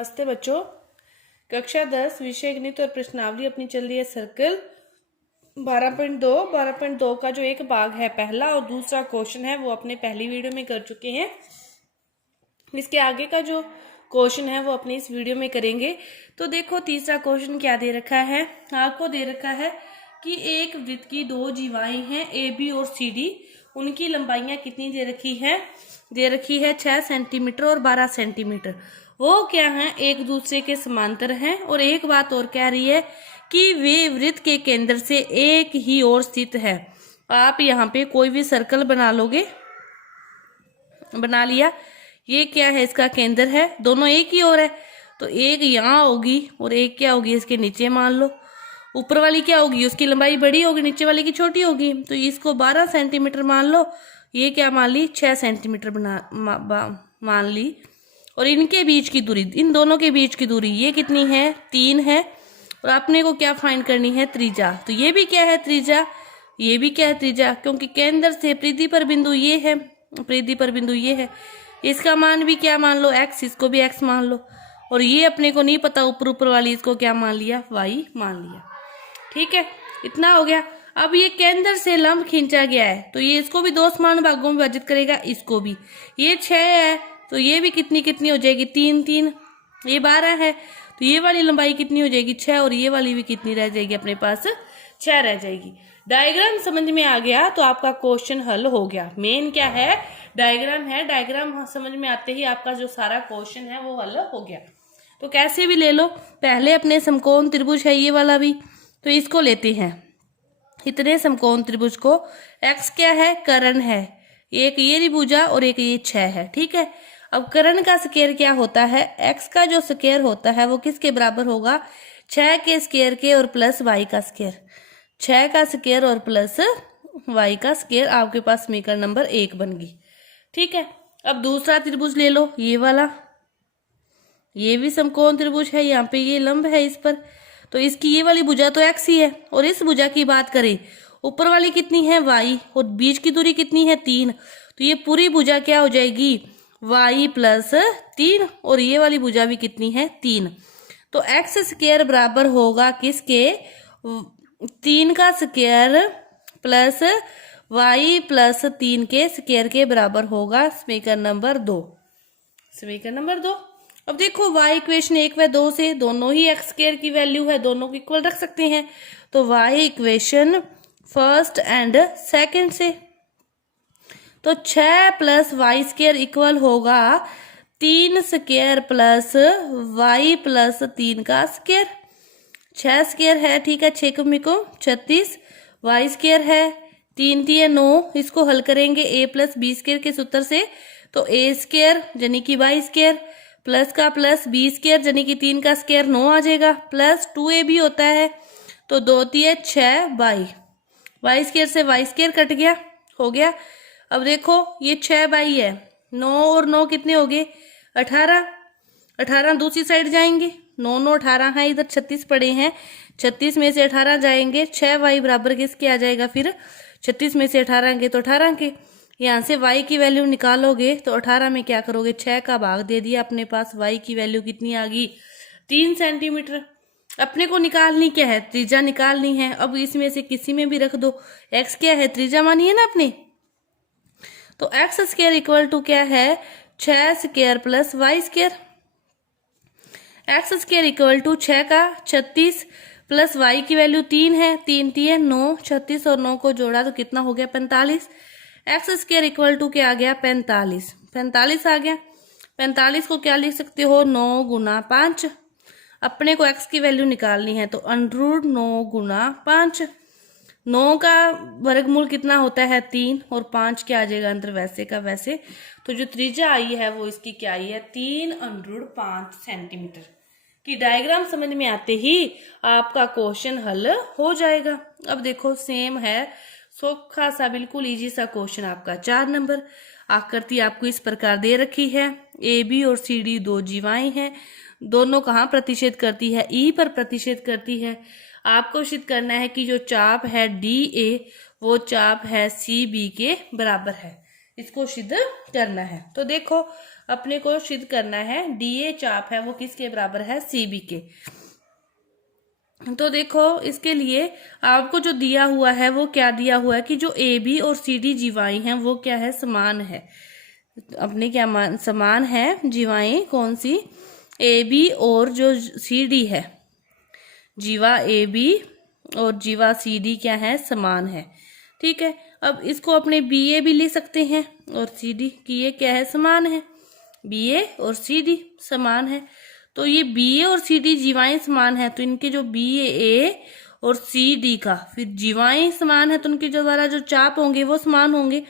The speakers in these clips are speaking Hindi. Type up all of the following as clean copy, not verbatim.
नमस्ते बच्चों। कक्षा 10 विषय गणित और प्रश्नावली अपनी चल रही है सर्कल 12.2 का जो एक भाग है पहला और दूसरा क्वेश्चन है वो अपने पहली वीडियो में कर चुके हैं। इसके आगे का जो क्वेश्चन है वो अपनी इस वीडियो में करेंगे। तो देखो तीसरा क्वेश्चन क्या दे रखा है, आपको दे रखा है कि एक वृत्त की दो जीवाएं हैं ए बी और सी डी, उनकी लंबाइयां कितनी दे रखी है, दे रखी है 6 सेंटीमीटर और 12 सेंटीमीटर। वो क्या हैं, एक दूसरे के समांतर हैं। और एक बात और कह रही है कि वे वृत्त के केंद्र से एक ही ओर स्थित है। आप यहाँ पे कोई भी सर्कल बना लोगे, बना लिया, ये क्या है, इसका केंद्र है, दोनों एक ही ओर है, तो एक यहाँ होगी और एक क्या होगी इसके नीचे। मान लो ऊपर वाली क्या होगी, उसकी लंबाई बड़ी होगी, नीचे वाली की छोटी होगी, तो इसको 12 सेंटीमीटर मान लो, ये क्या मान ली 6 सेंटीमीटर मान ली। और इनके बीच की दूरी, इन दोनों के बीच की दूरी ये कितनी है, 3 है। और आपने को क्या फाइंड करनी है, त्रिज्या। तो ये भी क्या है त्रिज्या, ये भी क्या है त्रिज्या, क्योंकि केंद्र से परिधि पर बिंदु ये है, परिधि पर बिंदु ये है, इसका मान भी क्या मान लो x, इसको भी x मान लो। और ये अपने को नहीं पता ऊपर वाली, इसको क्या मान लिया, y मान लिया। ठीक है, इतना हो गया। अब ये केंद्र से लंब खींचा गया है, तो ये इसको भी दो समान भागों में विभाजित करेगा, इसको भी। ये 6 है तो ये भी कितनी कितनी हो जाएगी, 3 3, ये 12 है तो ये वाली लंबाई कितनी हो जाएगी 6, और ये वाली भी कितनी रह जाएगी अपने पास, 6 रह जाएगी। डायग्राम समझ में आ गया तो आपका क्वेश्चन हल हो गया। मेन क्या है, डायग्राम है, डायग्राम समझ में आते ही आपका जो सारा क्वेश्चन है वो हल हो गया। तो कैसे भी ले लो, पहले अपने समकोण त्रिभुज है ये वाला भी, तो इसको लेते हैं। इतने समकोण त्रिभुज को x क्या है, कर्ण है, एक ये भुजा और एक ये 6 है। ठीक है, अब कर्ण का स्क्वायर क्या होता है, x का जो स्क्वायर होता है वो किसके बराबर होगा, 6 के स्क्वायर के और प्लस y का स्क्वायर, 6 का स्क्वायर और प्लस y का स्क्वायर। आपके पास समीकरण नंबर 1 बन गई। ठीक है, अब दूसरा त्रिभुज ले लो, ये वाला, ये भी समकोण त्रिभुज है, यहाँ पे ये लंब है इस पर, तो इसकी ये वाली भुजा तो x ही है। और इस भुजा की बात करें, ऊपर वाली कितनी है y, और बीच की दूरी कितनी है 3, तो ये पूरी भुजा क्या हो जाएगी, y प्लस 3, और ये वाली भुजा भी कितनी है 3। तो x स्क्वायर बराबर होगा किसके, 3 का स्क्वायर प्लस y प्लस 3 के स्क्वायर के बराबर होगा। समीकरण नंबर 2, समीकरण नंबर 2। अब देखो y इक्वेशन 1 व 2 से दोनों ही x स्क्वायर की वैल्यू है, दोनों को इक्वल रख सकते हैं। तो y equation first and second से, तो 6 प्लस वाई स्क्वायर इक्वल होगा 3 स्क्वायर प्लस y प्लस 3 का स्क्वायर। 6 स्क्वायर है, ठीक है, 6 को 36, y स्क्वायर है 3 3 9, इसको हल करेंगे a प्लस बी स्क्वायर के सूत्र से, तो a स्क्वायर यानी कि y स्क्वायर प्लस का प्लस बी स्क्वायर यानी कि 3 का स्क्वायर 9 आ जाएगा, प्लस 2a भी होता है, तो 2 3 6 y स्क्वायर से y स्क्वायर कट गया, हो गया। अब देखो ये 6 बाई है, 9 और 9 कितने हो गए 18, 18 दूसरी साइड जाएंगे, 9 9 18 है, इधर 36 पड़े हैं, 36 में से 18 जाएंगे, 6y बराबर किसके आ जाएगा फिर, 36 में से 18 गए तो 18 के, यहाँ से y की वैल्यू निकालोगे तो 18 में क्या करोगे, 6 का भाग दे दिया, अपने पास y की वैल्यू कितनी आ गई 3 सेंटीमीटर। अपने को निकालनी क्या है, त्रिज्या निकालनी है। अब इसमें से किसी में भी रख दो, x क्या है, त्रिज्या मानी है ना अपने, तो x स्क्वायर इक्वल टू क्या है, 6 square plus y square. x square equal to 6 का 36 प्लस y की वैल्यू 3 है, 3 3 9, 36 और 9 को जोड़ा तो कितना हो गया 45। x स्क्वायर इक्वल टू क्या आ गया 45, 45 आ गया। 45 को क्या लिख सकते हो, 9 गुना 5। अपने को x की वैल्यू निकालनी है, तो अंडर 9 गुना 5, 9 का वर्गमूल कितना होता है 3, और 5 क्या आ जाएगा अंदर वैसे का वैसे। तो जो त्रिज्या आई है वो इसकी क्या आई है, 3/5 सेंटीमीटर की। डायग्राम समझ में आते ही आपका क्वेश्चन हल हो जाएगा। अब देखो सेम है, सोखा सा बिल्कुल इजी सा क्वेश्चन आपका 4 नंबर। आकृति आपको इस प्रकार दे रखी है, ए बी और सी डी दो जीवाएं हैं, दोनों कहाँ प्रतिच्छेद करती है, ई पर प्रतिच्छेद करती है। आपको सिद्ध करना है कि जो चाप है डी ए वो चाप है सी बी के बराबर है, इसको सिद्ध करना है। तो देखो अपने को सिद्ध करना है डीए चाप है वो किसके बराबर है, सीबी के। तो देखो इसके लिए आपको जो दिया हुआ है वो क्या दिया हुआ है कि जो ए बी और सी डी जीवाएं हैं वो क्या है, समान है। अपने क्या समान है जीवाएं, कौन सी, ए बी और जो सी डी है, जीवा ए बी और जीवा सी डी क्या है, समान है। ठीक है, अब इसको अपने बी ए भी लिख सकते हैं और सी डी की ये क्या है, समान है। बी ए और सी डी समान है, तो ये बी ए और सी डी जीवाएं समान है, तो इनके जो बी ए और सी डी का फिर जीवाएं समान है, तो उनके जो द्वारा जो चाप होंगे वो समान होंगे।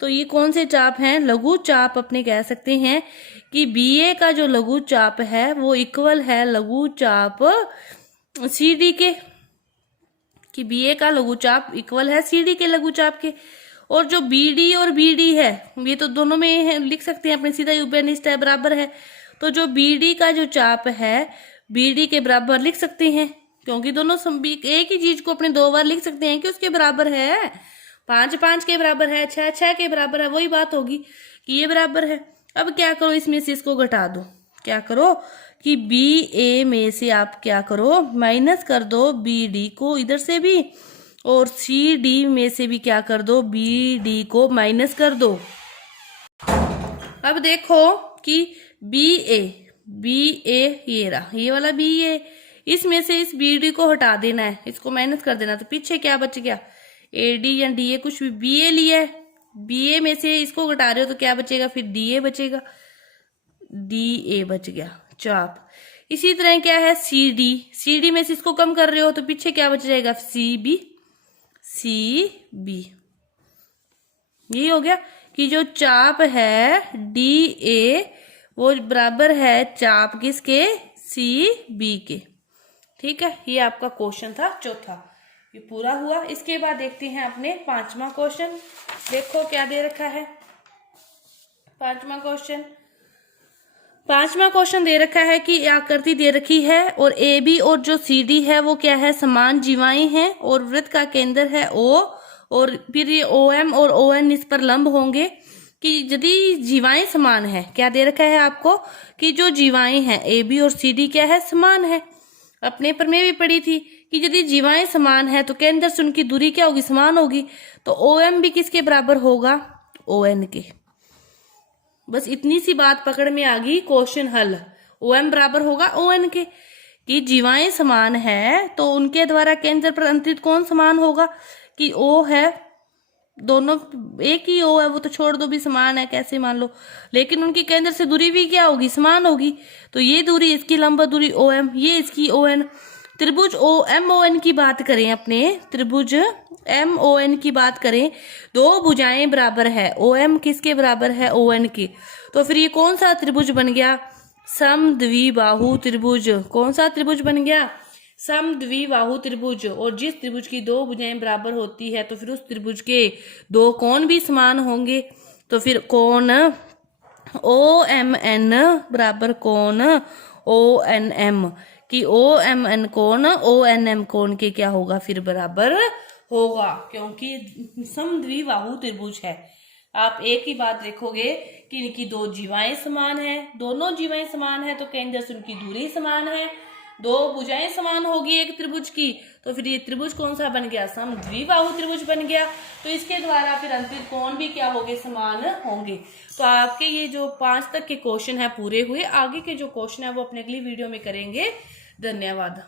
तो ये कौन से चाप हैं, लघु चाप। अपने कह सकते हैं कि बी ए का जो लघु चाप है वो इक्वल है लघु चाप सी डी के, कि बी ए का लघु चाप इक्वल है सी डी के लघु चाप के। और जो बी डी और बी डी है ये तो दोनों में है, लिख सकते हैं अपने सीधा युग्मनिष्ठ है, बराबर है। तो जो बी डी का जो चाप है बी डी के बराबर लिख सकते हैं, क्योंकि दोनों एक ही चीज को अपने दो बार लिख सकते हैं कि उसके बराबर है। 5 5 के बराबर है, 6 6 के बराबर है, वही बात होगी कि ये बराबर है। अब क्या करो, इसमें से इसको घटा दो। क्या करो कि बी ए में से आप क्या करो, माइनस कर दो बी डी को इधर से भी, और सी डी में से भी क्या कर दो, बी डी को माइनस कर दो। अब देखो कि बी ए ये रहा, ये वाला बी ए, इसमें से इस बी डी को हटा देना है, इसको माइनस कर देना। तो पीछे क्या बच गया, ए डी या डी ए, कुछ भी बी ए लिया है, बी ए में से इसको घटा रहे हो तो क्या बचेगा, फिर डी ए बचेगा, डी ए बच गया चाप। इसी तरह क्या है सी डी में से इसको कम कर रहे हो तो पीछे क्या बच जाएगा, सी बी। यही हो गया कि जो चाप है डी ए वो बराबर है चाप किसके, सी बी के। ठीक है, ये आपका क्वेश्चन था चौथा, ये पूरा हुआ। इसके बाद देखते हैं अपने 5वां क्वेश्चन। देखो क्या दे रखा है 5वां क्वेश्चन दे रखा है कि आकृति दे रखी है और ए बी और जो सी डी है वो क्या है, समान जीवाएं हैं और वृत्त का केंद्र है ओ, और फिर ये ओ एम और ओ एन इस पर लंब होंगे। कि यदि जीवाएं समान है, क्या दे रखा है आपको कि जो जीवाएं हैं ए बी और सी डी क्या है, समान है। अपने पर में भी पढ़ी थी कि यदि जीवाएं समान है तो केंद्र से उनकी दूरी क्या होगी, समान होगी। तो ओ एम भी किसके बराबर होगा, ओ एन के। बस इतनी सी बात पकड़ में आ गई, क्वेश्चन हल। ओ एम बराबर होगा ओ एन के, कि जीवाएं समान है तो उनके द्वारा केंद्र पर अंतरित कौन समान होगा, कि ओ है, दोनों एक ही ओ है, वो तो छोड़ दो भी समान है कैसे मान लो, लेकिन उनकी केंद्र से दूरी भी क्या होगी, समान होगी। तो ये दूरी इसकी लंबा दूरी ओ एम, ये इसकी ओ एन। त्रिभुज ओ एम ओ एन की बात करें, अपने त्रिभुज एम ओ एन की बात करें, दो भुजाएं बराबर है, ओ एम किसके बराबर है, ओ एन के। तो फिर ये कौन सा त्रिभुज बन गया, समद्विबाहु त्रिभुज। कौन सा त्रिभुज बन गया, समद्विबाहु त्रिभुज। और जिस त्रिभुज की दो भुजाएं बराबर होती है तो फिर उस त्रिभुज के दो कोण भी समान होंगे। तो फिर कोण ओ एम एन बराबर कोण ओ एन एम, कि ओ एम एन कोण ओ एन एम कोण के क्या होगा, फिर बराबर होगा, क्योंकि समद्विबाहु त्रिभुज है। आप एक ही बात देखोगे कि इनकी दो जीवाएं समान है, दोनों जीवाएं समान है तो केंद्र से उनकी दूरी समान है, दो भुजाएं समान होगी एक त्रिभुज की, तो फिर ये त्रिभुज कौन सा बन गया, समद्विबाहु त्रिभुज बन गया। तो इसके द्वारा फिर अंतरित कोण भी क्या होंगे, समान होंगे। तो आपके ये जो 5 तक के क्वेश्चन है पूरे हुए। आगे के जो क्वेश्चन है वो अपने अगली वीडियो में करेंगे। धन्यवाद।